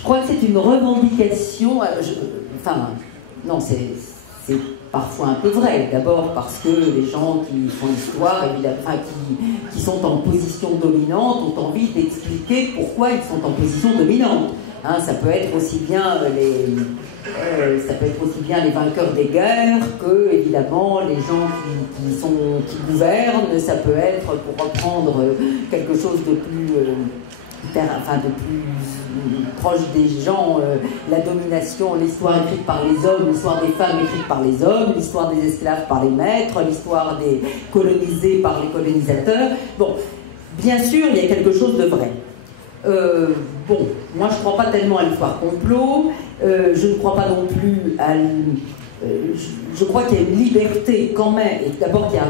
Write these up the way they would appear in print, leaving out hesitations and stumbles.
Je crois que c'est une revendication, enfin, non, c'est parfois un peu vrai. D'abord parce que les gens qui font l'histoire, évidemment, enfin, qui sont en position dominante, ont envie d'expliquer pourquoi ils sont en position dominante. Hein, ça peut être aussi bien les vainqueurs des guerres que, évidemment, les gens qui gouvernent. Ça peut être, pour reprendre quelque chose de plus... de plus proche des gens, la domination, l'histoire écrite par les hommes, l'histoire des femmes écrite par les hommes, l'histoire des esclaves par les maîtres, l'histoire des colonisés par les colonisateurs. Bon, bien sûr, il y a quelque chose de vrai. Bon, moi je ne crois pas tellement à l'histoire complot, je ne crois pas non plus à... je crois qu'il y a une liberté quand même, et d'abord qu'il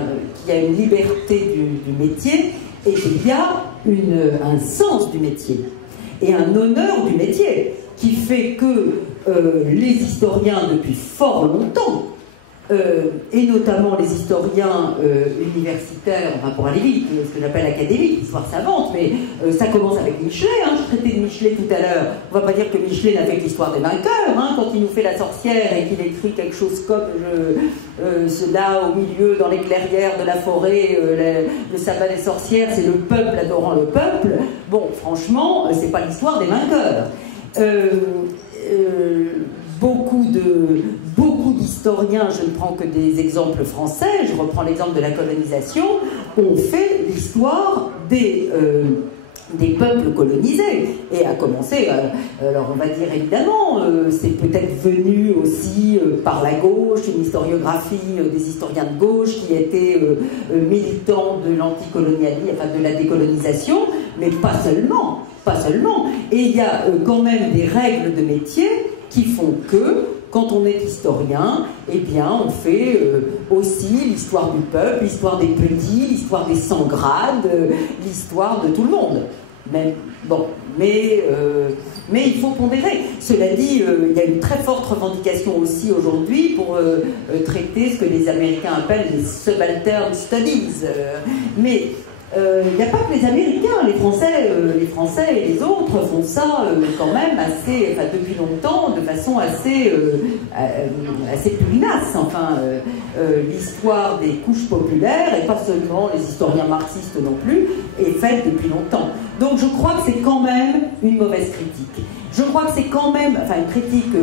y a une liberté du métier, et qu'il y a un sens du métier et un honneur du métier qui fait que les historiens depuis fort longtemps, et notamment les historiens universitaires, enfin pour aller vite, ce que j'appelle académique, histoire savante, mais ça commence avec Michelet, hein, je traitais de Michelet tout à l'heure, on ne va pas dire que Michelet n'a fait que l'histoire des vainqueurs, hein, quand il nous fait La Sorcière et qu'il écrit quelque chose comme là au milieu, dans les clairières de la forêt, le sabbat des sorcières, c'est le peuple adorant le peuple. Bon, franchement, c'est pas l'histoire des vainqueurs. Beaucoup d'historiens, je ne prends que des exemples français, je reprends l'exemple de la colonisation, ont fait l'histoire des peuples colonisés, et à commencer, alors on va dire évidemment, c'est peut-être venu aussi par la gauche, une historiographie des historiens de gauche qui étaient militants de l'anticolonialisme, enfin de la décolonisation, mais pas seulement. Et il y a quand même des règles de métier qui font que, quand on est historien, eh bien, on fait aussi l'histoire du peuple, l'histoire des petits, l'histoire des sans grades, l'histoire de tout le monde. Mais il faut pondérer. Cela dit, il y a une très forte revendication aussi aujourd'hui pour traiter ce que les Américains appellent les subaltern studies. Mais il n'y a pas que les Américains, les Français et les autres font ça quand même assez, enfin, depuis longtemps, de façon assez pugnace. Enfin, l'histoire des couches populaires, et pas seulement les historiens marxistes non plus, est faite depuis longtemps. Donc je crois que c'est quand même une mauvaise critique. Je crois que c'est quand même, enfin une critique,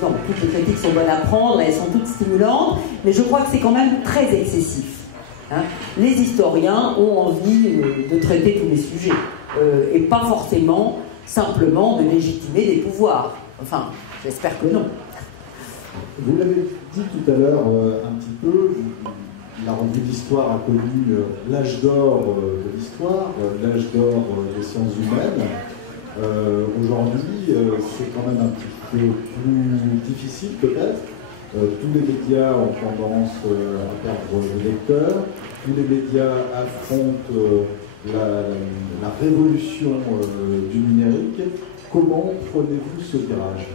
non, toutes les critiques sont bonnes à prendre, elles sont toutes stimulantes, mais je crois que c'est quand même très excessif. Hein, les historiens ont envie de traiter tous les sujets et pas forcément simplement de légitimer des pouvoirs. Enfin, j'espère que non. Vous l'avez dit tout à l'heure un petit peu, la revue d'histoire a connu l'âge d'or de l'histoire, l'âge d'or des sciences humaines. Aujourd'hui, c'est quand même un petit peu plus difficile peut-être. Tous les médias ont tendance à perdre le lecteur. Tous les médias affrontent la révolution du numérique. Comment prenez-vous ce virage?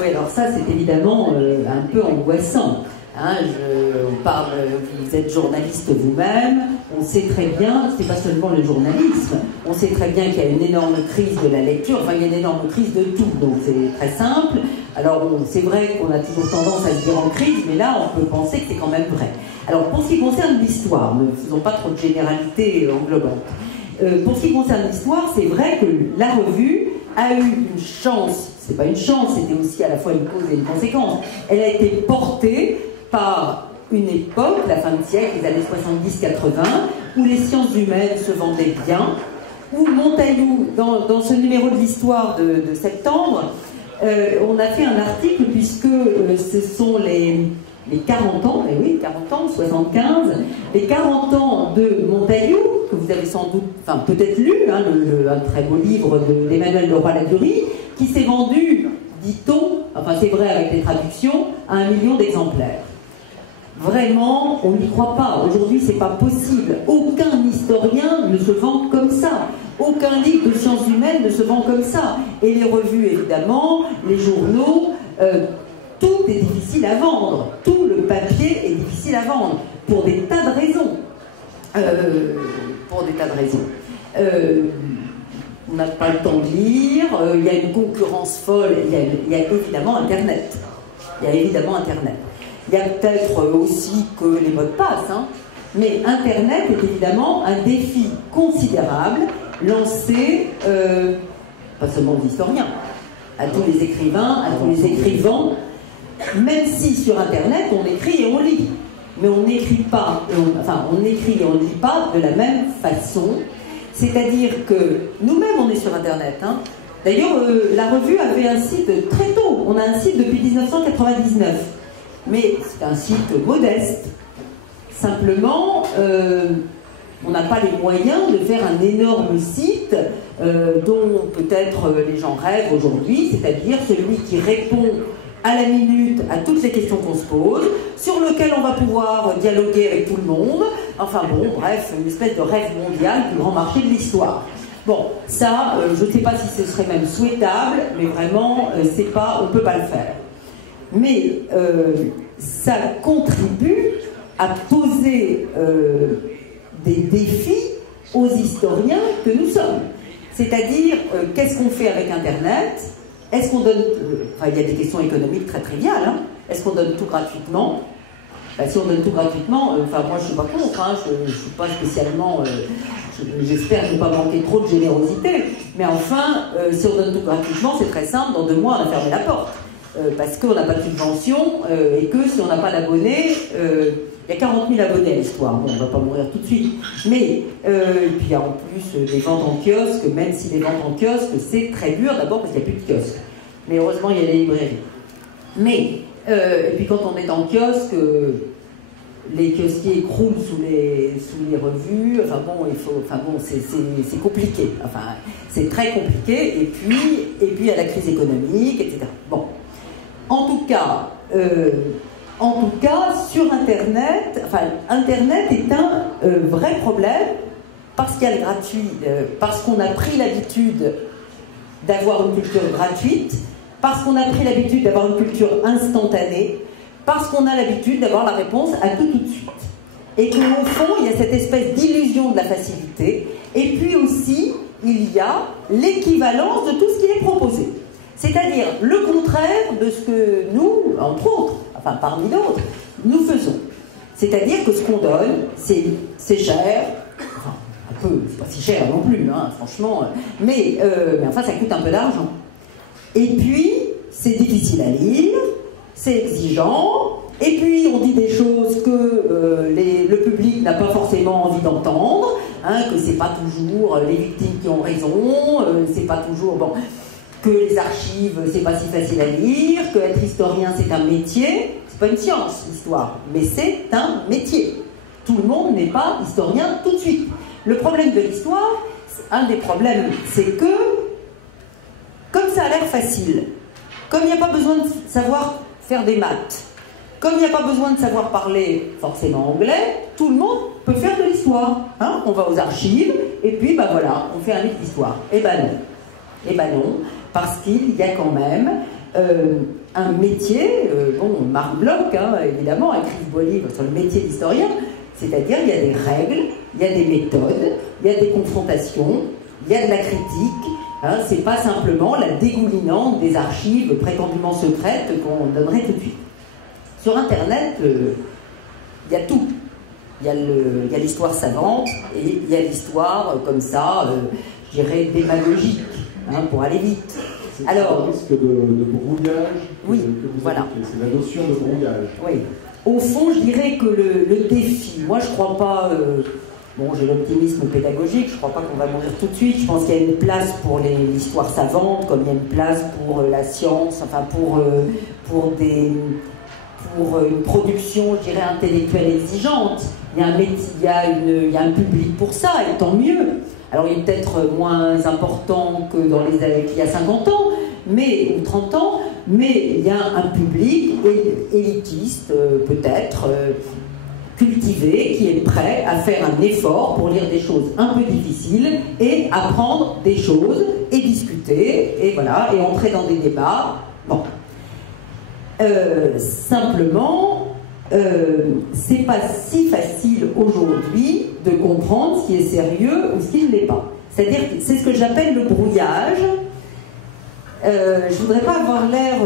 Oui, alors ça, c'est évidemment un peu angoissant. Hein, vous êtes journaliste vous-même, on sait très bien, c'est pas seulement le journalisme, on sait très bien qu'il y a une énorme crise de la lecture, enfin il y a une énorme crise de tout, donc c'est très simple. Alors c'est vrai qu'on a toujours tendance à se dire en crise, mais là on peut penser que c'est quand même vrai. Alors pour ce qui concerne l'histoire, ne faisons pas trop de généralités englobantes. Pour ce qui concerne l'histoire, c'est vrai que la revue a eu une chance, c'est pas une chance, c'était aussi à la fois une cause et une conséquence. Elle a été portée par une époque, la fin du siècle, les années 70-80, où les sciences humaines se vendaient bien, où Montaillou, dans ce numéro de l'histoire de septembre, on a fait un article puisque ce sont les 40 ans, et oui, 40 ans, 75, les 40 ans de Montaillou, que vous avez sans doute, enfin peut-être lu, hein, un très beau livre d'Emmanuel Leroy-Ladurie, qui s'est vendu, dit-on, enfin c'est vrai avec les traductions, à 1 million d'exemplaires. Vraiment, on n'y croit pas. Aujourd'hui, c'est pas possible. Aucun historien ne se vend comme ça. Aucun livre de sciences humaines ne se vend comme ça. Et les revues, évidemment, les journaux, tout est difficile à vendre. Tout le papier est difficile à vendre. Pour des tas de raisons. on n'a pas le temps de lire, il y a une concurrence folle, il y a évidemment Internet. Il y a évidemment Internet. Il y a peut-être aussi que les mots de passe, hein, mais Internet est évidemment un défi considérable lancé, pas seulement aux historiens, à tous les écrivains, à tous les écrivains, même si sur Internet on écrit et on lit, mais on n'écrit pas, on écrit et on ne lit pas de la même façon, c'est-à-dire que nous-mêmes on est sur Internet, hein. D'ailleurs la revue avait un site très tôt, on a un site depuis 1999, mais c'est un site modeste, simplement on n'a pas les moyens de faire un énorme site dont peut-être les gens rêvent aujourd'hui, c'est-à-dire celui qui répond à la minute à toutes les questions qu'on se pose, sur lequel on va pouvoir dialoguer avec tout le monde, enfin bon, bref, une espèce de rêve mondial du grand marché de l'histoire. Bon, ça, je ne sais pas si ce serait même souhaitable, mais vraiment, c'est pas, on ne peut pas le faire. Mais ça contribue à poser des défis aux historiens que nous sommes. C'est-à-dire, qu'est-ce qu'on fait avec Internet? Est-ce qu'on donne... il y a des questions économiques très triviales. Hein. Est-ce qu'on donne tout gratuitement? Si on donne tout gratuitement, moi je ne suis pas contre, hein, je ne suis pas spécialement... J'espère ne pas manquer trop de générosité. Mais enfin, si on donne tout gratuitement, c'est très simple, dans 2 mois on a fermé la porte. Parce qu'on n'a pas de subvention et que si on n'a pas d'abonnés... il y a 40 000 abonnés à l'histoire, bon, on ne va pas mourir tout de suite. Mais, et puis il y a en plus des ventes en kiosque, même si les ventes en kiosque, c'est très dur, d'abord parce qu'il n'y a plus de kiosque. Mais heureusement, il y a les librairies. Mais, et puis quand on est en kiosque, les kiosquiers croulent sous les revues, c'est compliqué. Enfin, c'est très compliqué, et puis il y a la crise économique, etc. Bon. En tout cas, sur Internet, Internet est un vrai problème parce qu'il y a le gratuit, parce qu'on a pris l'habitude d'avoir une culture gratuite, parce qu'on a pris l'habitude d'avoir une culture instantanée, parce qu'on a l'habitude d'avoir la réponse à tout de suite. Et qu'au fond, il y a cette espèce d'illusion de la facilité, et puis aussi, il y a l'équivalence de tout ce qui est proposé. C'est-à-dire le contraire de ce que nous, entre autres, parmi d'autres, nous faisons. C'est-à-dire que ce qu'on donne, c'est cher, un peu, c'est pas si cher non plus, hein, franchement, mais enfin ça coûte un peu d'argent. Et puis, c'est difficile à lire, c'est exigeant, et puis on dit des choses que le public n'a pas forcément envie d'entendre, hein, que c'est pas toujours les victimes qui ont raison, c'est pas toujours... bon. Que les archives, c'est pas si facile à lire, que être historien, c'est un métier. C'est pas une science, l'histoire, mais c'est un métier. Tout le monde n'est pas historien tout de suite. Le problème de l'histoire, un des problèmes, c'est que, comme ça a l'air facile, comme il n'y a pas besoin de savoir faire des maths, comme il n'y a pas besoin de savoir parler forcément anglais, tout le monde peut faire de l'histoire. Hein, on va aux archives, et puis, voilà, on fait un livre d'histoire. Eh ben non. Eh ben non. Parce qu'il y a quand même un métier, Marc Bloch, hein, évidemment, a écrit ce beau livre sur le métier d'historien, c'est-à-dire il y a des règles, il y a des méthodes, il y a des confrontations, il y a de la critique, hein, c'est pas simplement la dégoulinante des archives prétendument secrètes qu'on donnerait tout de suite. Sur Internet, il y a tout. Il y a l'histoire savante et il y a l'histoire comme ça, je dirais démagogique. Hein, pour aller vite. Alors, le risque de brouillage, oui, voilà. C'est la notion de brouillage. Oui. Au fond, je dirais que le défi, moi je ne crois pas, j'ai l'optimisme pédagogique, je ne crois pas qu'on va mourir tout de suite, je pense qu'il y a une place pour l'histoire savante, comme il y a une place pour la science, enfin pour une production, je dirais, intellectuelle exigeante. Il y a un public pour ça, et tant mieux. Alors il est peut-être moins important que dans les années qu'il y a 50 ans, ou 30 ans, mais il y a un public élitiste, peut-être, cultivé, qui est prêt à faire un effort pour lire des choses un peu difficiles et apprendre des choses et discuter, et voilà, et entrer dans des débats. Bon. Simplement, c'est pas si facile aujourd'hui de comprendre ce qui est sérieux ou ce qui ne l'est pas. C'est-à-dire que c'est ce que j'appelle le brouillage. Je voudrais pas avoir l'air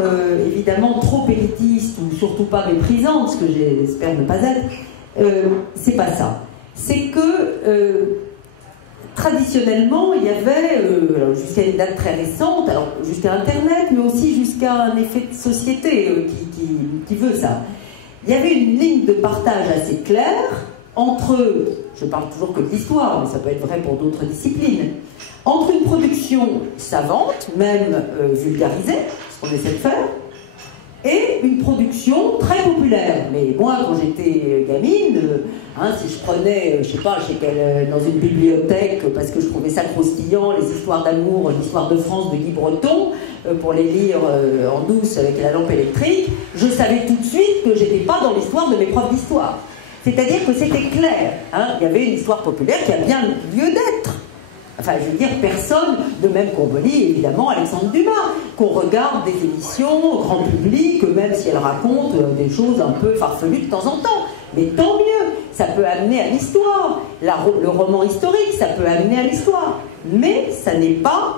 évidemment trop élitiste ou surtout pas méprisante, ce que j'espère ne pas être. C'est pas ça. C'est que traditionnellement, il y avait, jusqu'à une date très récente, alors jusqu'à Internet, mais aussi jusqu'à un effet de société qui veut ça. Il y avait une ligne de partage assez claire entre, je parle toujours que de l'histoire, mais ça peut être vrai pour d'autres disciplines, entre une production savante, même vulgarisée, ce qu'on essaie de faire, et une production très populaire. Mais moi, quand j'étais gamine, si je prenais, je sais pas, dans une bibliothèque, parce que je trouvais ça croustillant, les histoires d'amour, l'histoire de France de Guy Breton, pour les lire en douce avec la lampe électrique, je savais tout de suite que j'étais pas dans l'histoire de mes profs d'histoire. C'est-à-dire que c'était clair. Il y avait une histoire populaire qui a bien lieu d'être. Enfin, je veux dire, personne, de même qu'on relit évidemment Alexandre Dumas, qu'on regarde des émissions au grand public, même si elle raconte des choses un peu farfelues de temps en temps. Mais tant mieux, ça peut amener à l'histoire. Le roman historique, ça peut amener à l'histoire. Mais ça n'est pas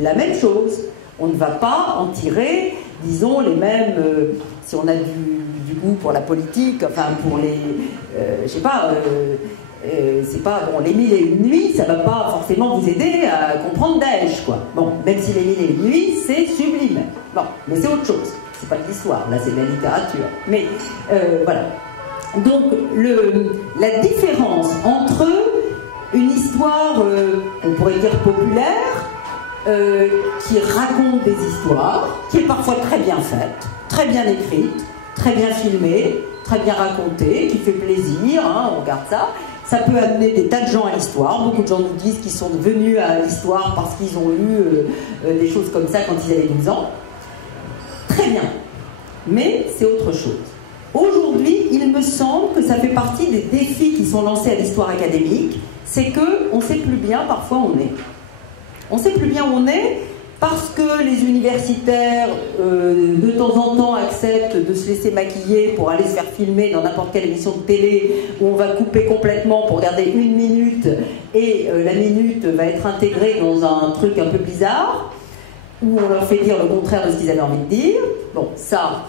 la même chose. On ne va pas en tirer, disons, les mêmes... si on a du goût pour la politique, enfin pour les... je sais pas... c'est pas, bon, les 1001 nuits, ça va pas forcément vous aider à comprendre Daesh, quoi. Bon, même si les 1001 nuits, c'est sublime. Bon, mais c'est autre chose. C'est pas de l'histoire, là, c'est de la littérature. Mais, voilà. Donc, la différence entre une histoire, on pourrait dire populaire, qui raconte des histoires, qui est parfois très bien faite, très bien écrite, très bien filmée, très bien racontée, qui fait plaisir, on regarde ça. Ça peut amener des tas de gens à l'histoire. Beaucoup de gens nous disent qu'ils sont venus à l'histoire parce qu'ils ont lu des choses comme ça quand ils avaient 12 ans. Très bien. Mais c'est autre chose. Aujourd'hui, il me semble que ça fait partie des défis qui sont lancés à l'histoire académique. C'est qu'on ne sait plus bien parfois où on est. On ne sait plus bien où on est parce que les universitaires, de temps en temps, acceptent de se laisser maquiller pour aller se faire filmer dans n'importe quelle émission de télé où on va couper complètement pour regarder 1 minute et la minute va être intégrée dans un truc un peu bizarre où on leur fait dire le contraire de ce qu'ils avaient envie de dire. Bon, ça,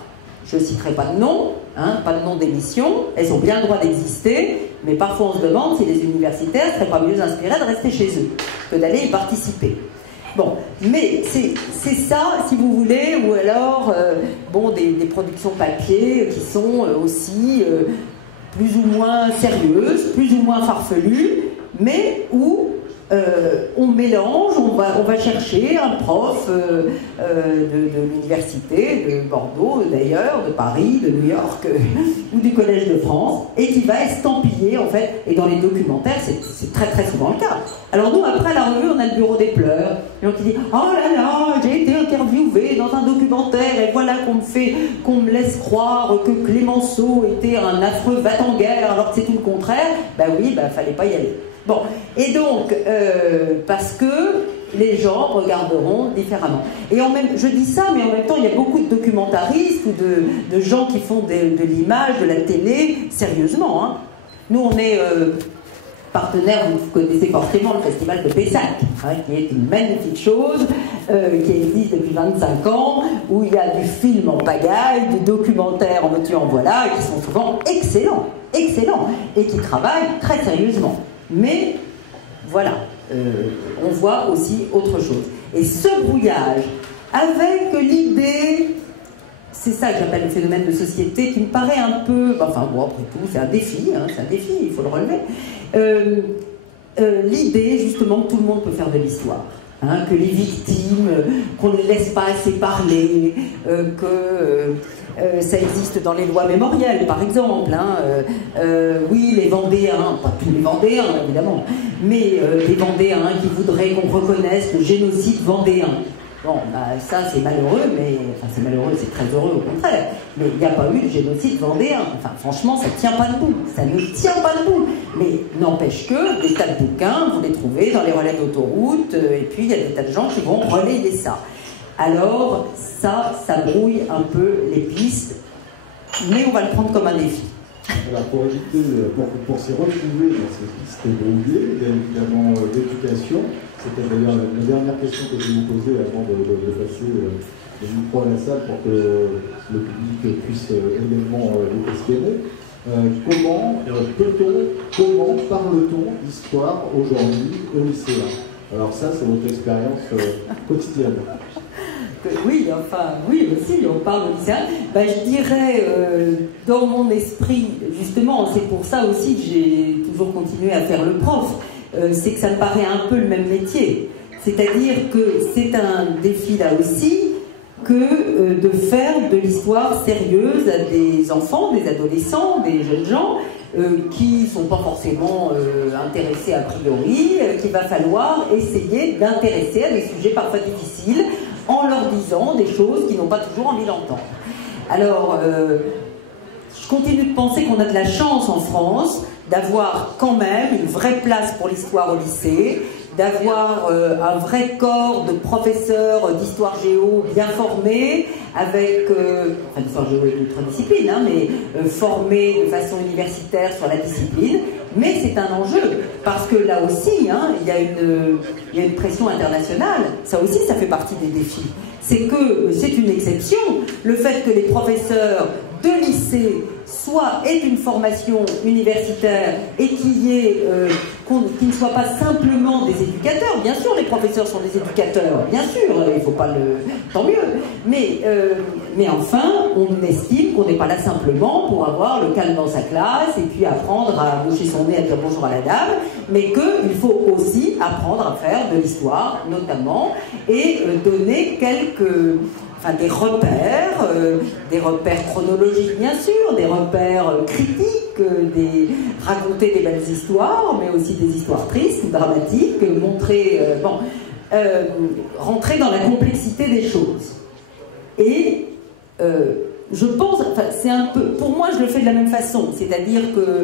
je ne citerai pas de nom, pas de nom d'émission, elles ont bien le droit d'exister, mais parfois on se demande si les universitaires ne seraient pas mieux inspirés de rester chez eux que d'aller y participer. Bon, mais c'est ça, si vous voulez, ou alors des productions papier qui sont aussi plus ou moins sérieuses, plus ou moins farfelues, mais où on mélange, on va chercher un prof de l'université, de Bordeaux d'ailleurs, de Paris, de New York ou du Collège de France, et qui va estampiller en fait, et dans les documentaires c'est très très souvent le cas. Alors nous après la revue on a le bureau des pleurs, et on dit oh là là j'ai été interviewé dans un documentaire et voilà qu'on me laisse croire que Clémenceau était un affreux va-t-en-guerre alors que c'est tout le contraire. Ben oui, fallait pas y aller. Bon, et donc, parce que les gens regarderont différemment. Et je dis ça, mais en même temps, il y a beaucoup de documentaristes ou de gens qui font de l'image, de la télé, sérieusement. Nous, on est partenaire, vous connaissez forcément le festival de Pessac, qui est une magnifique chose, qui existe depuis 25 ans, où il y a du film en pagaille, du documentaire en veux-tu en voilà, et qui sont souvent excellents, et qui travaillent très sérieusement. Mais voilà, on voit aussi autre chose. Et ce brouillage, avec l'idée, c'est ça que j'appelle le phénomène de société, qui me paraît un peu, enfin bon, après tout, c'est un défi, il faut le relever. L'idée, justement, que tout le monde peut faire de l'histoire. Que les victimes, qu'on ne les laisse pas assez parler, que ça existe dans les lois mémorielles, par exemple. Oui, les Vendéens, pas tous les Vendéens, évidemment, mais les Vendéens qui voudraient qu'on reconnaisse le génocide vendéen. Bon, ça c'est malheureux, mais... Enfin, c'est malheureux, c'est très heureux, au contraire. Mais il n'y a pas eu de génocide vendéen. Enfin, franchement, ça ne tient pas debout. Ça ne tient pas debout. Mais n'empêche que des tas de bouquins, vous les trouvez dans les relais d'autoroute, et puis il y a des tas de gens qui vont relayer ça. Alors, ça brouille un peu les pistes, mais on va le prendre comme un défi. Alors, pour éviter, pour s'y retrouver dans ces pistes brouillées, il y a évidemment l'éducation. C'était d'ailleurs la dernière question que je vais vous poser avant de passer le micro à la salle pour que le public puisse également vous questionner. Comment parle-t-on d'histoire aujourd'hui au lycéen? Alors ça, c'est votre expérience quotidienne. Oui, enfin, oui aussi, on parle au lycéen. Ben, je dirais, dans mon esprit, justement, c'est pour ça aussi que j'ai toujours continué à faire le prof, c'est que ça me paraît un peu le même métier. C'est-à-dire que c'est un défi là aussi, que de faire de l'histoire sérieuse à des enfants, des adolescents, des jeunes gens, qui ne sont pas forcément intéressés a priori, qu'il va falloir essayer d'intéresser à des sujets parfois difficiles, en leur disant des choses qu'ils n'ont pas toujours envie d'entendre. Alors, je continue de penser qu'on a de la chance en France d'avoir quand même une vraie place pour l'histoire au lycée, d'avoir un vrai corps de professeurs d'histoire géo bien formés, avec, enfin d'histoire géo et d'autres disciplines, hein, mais formés de façon universitaire sur la discipline. Mais c'est un enjeu, parce que là aussi, hein, il y a une pression internationale. Ça aussi, ça fait partie des défis. C'est que c'est une exception, le fait que les professeurs de lycée aient une formation universitaire et qu'ils ne soient pas simplement des éducateurs. Bien sûr, les professeurs sont des éducateurs, bien sûr, il ne faut pas le... tant mieux. Mais enfin, on estime qu'on n'est pas là simplement pour avoir le calme dans sa classe et puis apprendre à boucher son nez, à dire bonjour à la dame, mais qu'il faut aussi apprendre à faire de l'histoire, notamment, et donner des repères chronologiques bien sûr, des repères critiques, raconter des belles histoires, mais aussi des histoires tristes, dramatiques, rentrer dans la complexité des choses. Et je pense, enfin, c'est un peu, pour moi je le fais de la même façon, c'est-à-dire que,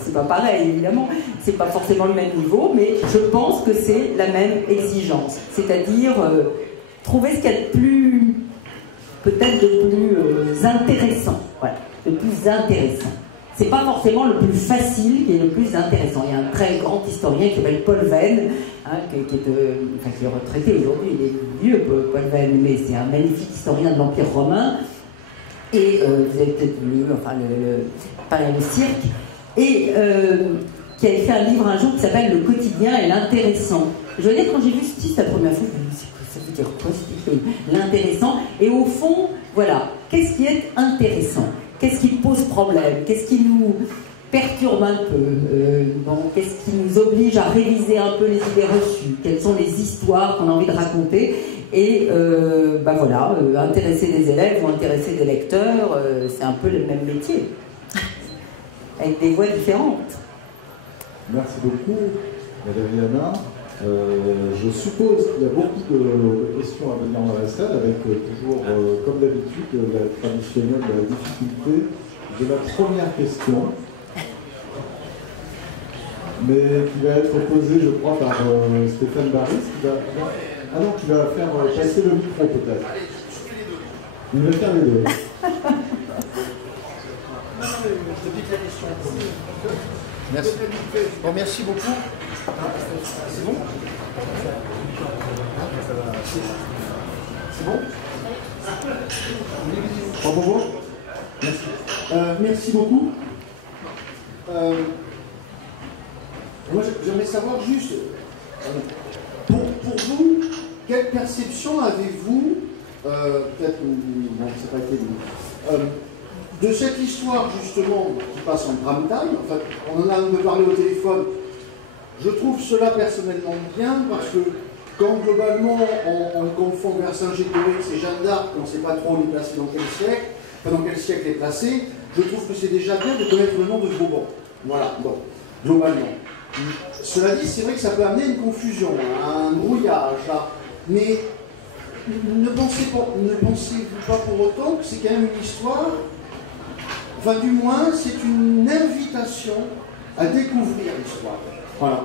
c'est pas pareil évidemment, c'est pas forcément le même niveau, mais je pense que c'est la même exigence, c'est-à-dire trouver ce qu'il y a de plus, peut-être de plus intéressant, voilà, de plus intéressant. C'est pas forcément le plus facile qui est le plus intéressant. Il y a un très grand historien qui s'appelle Paul Venn, hein, qui est retraité aujourd'hui, il est vieux, Paul Venn, mais c'est un magnifique historien de l'Empire romain. Et vous avez peut-être lu, enfin, le cirque, et qui a écrit un livre un jour qui s'appelle Le quotidien et l'intéressant. Je veux dire, quand j'ai vu ce titre la première fois, je me suis dit, ça veut dire quoi, l'intéressant? Et au fond, voilà, qu'est-ce qui est intéressant? Qu'est-ce qui pose problème? Qu'est-ce qui nous perturbe un peu? Qu'est-ce qui nous oblige à réviser un peu les idées reçues? Quelles sont les histoires qu'on a envie de raconter? Et intéresser des élèves ou intéresser des lecteurs, c'est un peu le même métier, avec des voix différentes. Merci beaucoup, Madame Yana. Je suppose qu'il y a beaucoup de questions à venir dans la salle, avec toujours, comme d'habitude, la traditionnelle difficulté de la première question, mais qui va être posée, je crois, par Stéphane Barris. Ah non, tu vas faire passer le micro peut-être. Il va faire les deux. Merci. Bon, merci beaucoup. C'est bon? C'est bon? Bon. Merci. Merci beaucoup. Moi, j'aimerais savoir juste, pour vous, quelle perception avez-vous, peut-être, non, c'est pas été de cette histoire justement qui passe en prime time? En fait, on en a un peu parlé au téléphone. Je trouve cela personnellement bien parce que quand globalement on confond Vercingétorix et Jeanne d'Arc, on ne sait pas trop les placer dans quel siècle, enfin dans quel siècle les placer, je trouve que c'est déjà bien de connaître le nom de Vauban. Voilà, bon, globalement. Cela dit, c'est vrai que ça peut amener une confusion, un brouillage, là. Mais ne pensez-vous pas pour autant que c'est quand même une histoire, enfin du moins c'est une invitation à découvrir l'histoire. Voilà.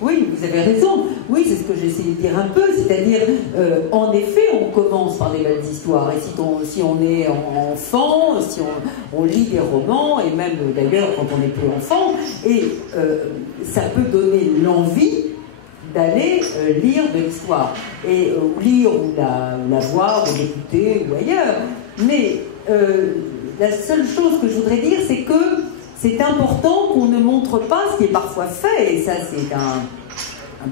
Oui, vous avez raison. Oui, c'est ce que j'essaie de dire un peu. C'est-à-dire, en effet, on commence par des belles histoires. Et si on est enfant, si on lit des romans, et même d'ailleurs quand on n'est plus enfant, et ça peut donner l'envie d'aller lire de l'histoire. Et lire ou la voir, ou l'écouter, ou ailleurs. Mais la seule chose que je voudrais dire, c'est que c'est important qu'on ne montre pas ce qui est parfois fait, et ça c'est un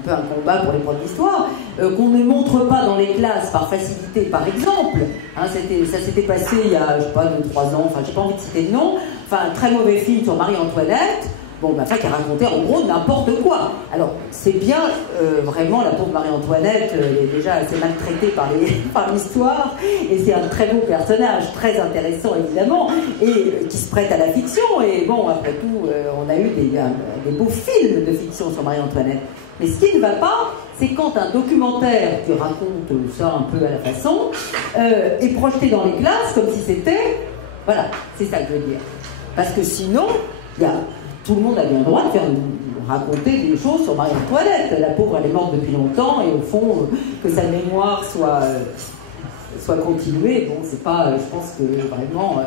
peu un combat pour les profs d'histoire, qu'on ne montre pas dans les classes par facilité, par exemple. Hein, ça s'était passé il y a, je sais pas, 2-3 ans, enfin j'ai pas envie de citer de nom, enfin un très mauvais film sur Marie-Antoinette, bon, enfin qui racontait en gros n'importe quoi. Alors c'est bien, vraiment la pauvre Marie-Antoinette, elle est déjà assez maltraitée par l'histoire, et c'est un très beau personnage, très intéressant évidemment, et qui se prête à la fiction, et bon, après tout, on a eu des beaux films de fiction sur Marie-Antoinette. Mais ce qui ne va pas, c'est quand un documentaire qui raconte ça un peu à la façon, est projeté dans les classes comme si c'était... Voilà, c'est ça que je veux dire. Parce que sinon, tout le monde a bien le droit de raconter des choses sur Marie-Antoinette. La pauvre, elle est morte depuis longtemps, et au fond, que sa mémoire soit continuée, bon, c'est pas... je pense que vraiment,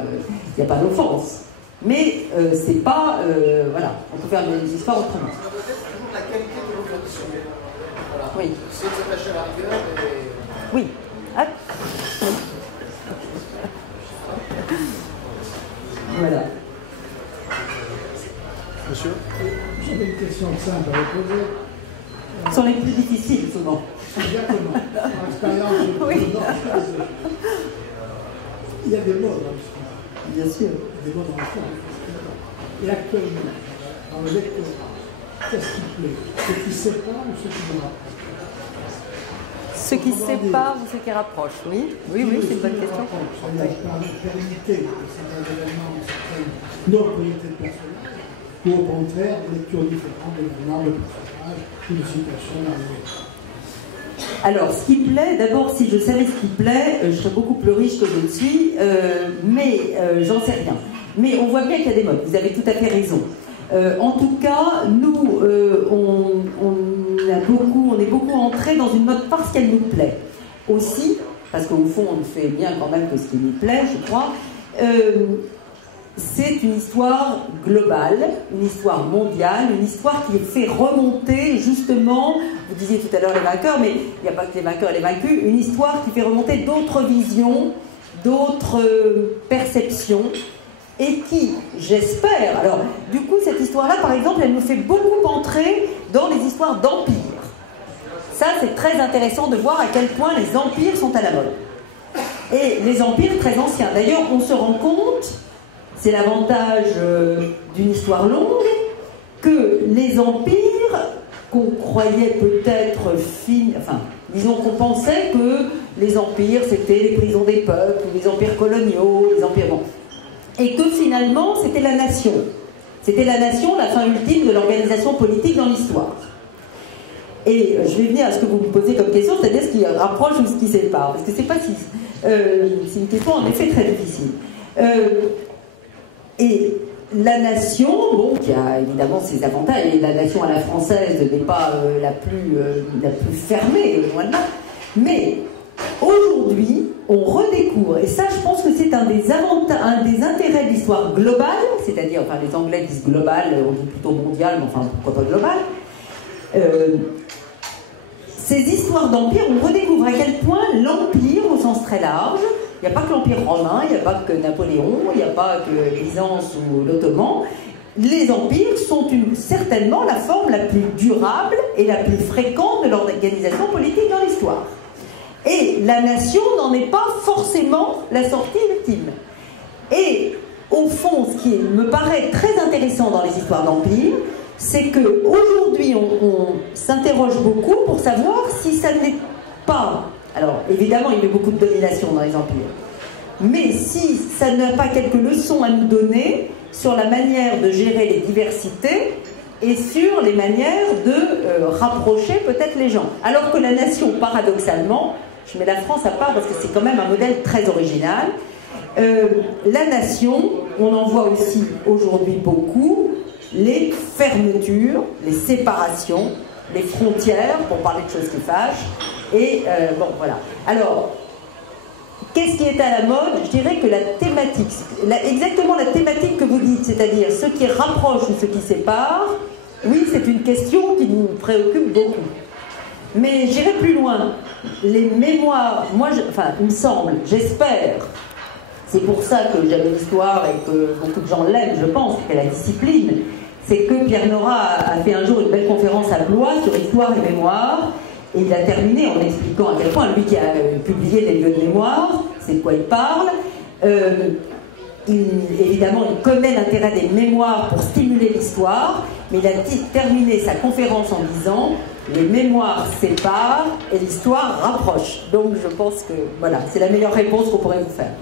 il n'y a pas d'offense. Mais c'est pas... voilà, on peut faire des histoires autrement. La qualité de l'ouverture. Voilà. Oui. C'est de s'attacher à la rigueur et... Oui. Ah. Voilà. Monsieur ? J'avais une question simple à vous poser. Ce sont les plus difficiles, souvent. Exactement. Par expérience, oui. Il y a des mots dans l'histoire. Bien sûr. Il y a des mots dans l'histoire. Et actuellement, dans le lectorat, qu'est-ce qui plaît? Ce qui sépare ou ce qui nous rapproche? Ce qui sépare ou ce qui rapproche, oui. Oui, c'est une bonne question. C'est-à-dire par la pérennité de certains événements, de certaines notoriétés de personnages, ou au contraire, des lectures différentes d'événements, de personnages, ou de situations arrivées. Alors, ce qui plaît, d'abord, si je savais ce qui plaît, je serais beaucoup plus riche que je ne suis, mais j'en sais rien. Mais on voit bien qu'il y a des modes, vous avez tout à fait raison. En tout cas, nous, on est beaucoup entrés dans une mode parce qu'elle nous plaît. Aussi, parce qu'au fond, on ne fait bien quand même que ce qui nous plaît, je crois, c'est une histoire globale, une histoire mondiale, une histoire qui fait remonter, justement, vous disiez tout à l'heure les vainqueurs, mais il n'y a pas que les vainqueurs et les vaincus, une histoire qui fait remonter d'autres visions, d'autres perceptions, et qui, j'espère... Alors, du coup, cette histoire-là, par exemple, elle nous fait beaucoup entrer dans les histoires d'empires. Ça, c'est très intéressant de voir à quel point les empires sont à la mode. Et les empires très anciens. D'ailleurs, on se rend compte, c'est l'avantage d'une histoire longue, que les empires qu'on croyait peut-être enfin, disons qu'on pensait que les empires, c'était les prisons des peuples, les empires coloniaux, les empires... Bon. Et que finalement, c'était la nation. C'était la nation, la fin ultime de l'organisation politique dans l'histoire. Et je vais venir à ce que vous me posez comme question, c'est-à-dire ce qui rapproche ou ce qui sépare. Parce que c'est pas si... c'est une question en effet très difficile. Et la nation, bon, qui a évidemment ses avantages, et la nation à la française n'est pas la plus fermée, loin de là, mais aujourd'hui, on redécouvre, et ça je pense que c'est un des intérêts de l'histoire globale, c'est-à-dire, enfin les Anglais disent global, on dit plutôt mondial, mais enfin pourquoi pas global, ces histoires d'empire, on redécouvre à quel point l'empire, au sens très large, il n'y a pas que l'empire romain, il n'y a pas que Napoléon, il n'y a pas que Byzance ou l'Ottoman, les empires sont certainement la forme la plus durable et la plus fréquente de l'organisation politique dans l'histoire. Et la nation n'en est pas forcément la sortie ultime. Et au fond, ce qui me paraît très intéressant dans les histoires d'empire, c'est qu'aujourd'hui, on s'interroge beaucoup pour savoir si ça n'est pas... Alors, évidemment, il y a beaucoup de domination dans les empires. Mais si ça n'a pas quelques leçons à nous donner sur la manière de gérer les diversités et sur les manières de rapprocher peut-être les gens. Alors que la nation, paradoxalement, je mets la France à part parce que c'est quand même un modèle très original, la nation, on en voit aussi aujourd'hui beaucoup, les fermetures, les séparations, les frontières, pour parler de choses qui fâchent. Et bon, voilà. Alors, qu'est-ce qui est à la mode? Je dirais que la thématique, exactement la thématique que vous dites, c'est-à-dire ce qui rapproche ou ce qui sépare, oui, c'est une question qui nous préoccupe beaucoup. Mais j'irai plus loin. Les mémoires, moi, enfin, il me semble, j'espère, c'est pour ça que j'aime l'histoire et que beaucoup de gens l'aiment, je pense, qu'elle a la discipline, c'est que Pierre Nora a fait un jour une belle conférence à Blois sur histoire et mémoire, et il a terminé en expliquant à quel point, lui qui a publié les lieux de mémoire, c'est de quoi il parle, évidemment, il connaît l'intérêt des mémoires pour stimuler l'histoire, mais il a terminé sa conférence en disant « Les mémoires séparent et l'histoire rapproche ». Donc je pense que, voilà, c'est la meilleure réponse qu'on pourrait vous faire.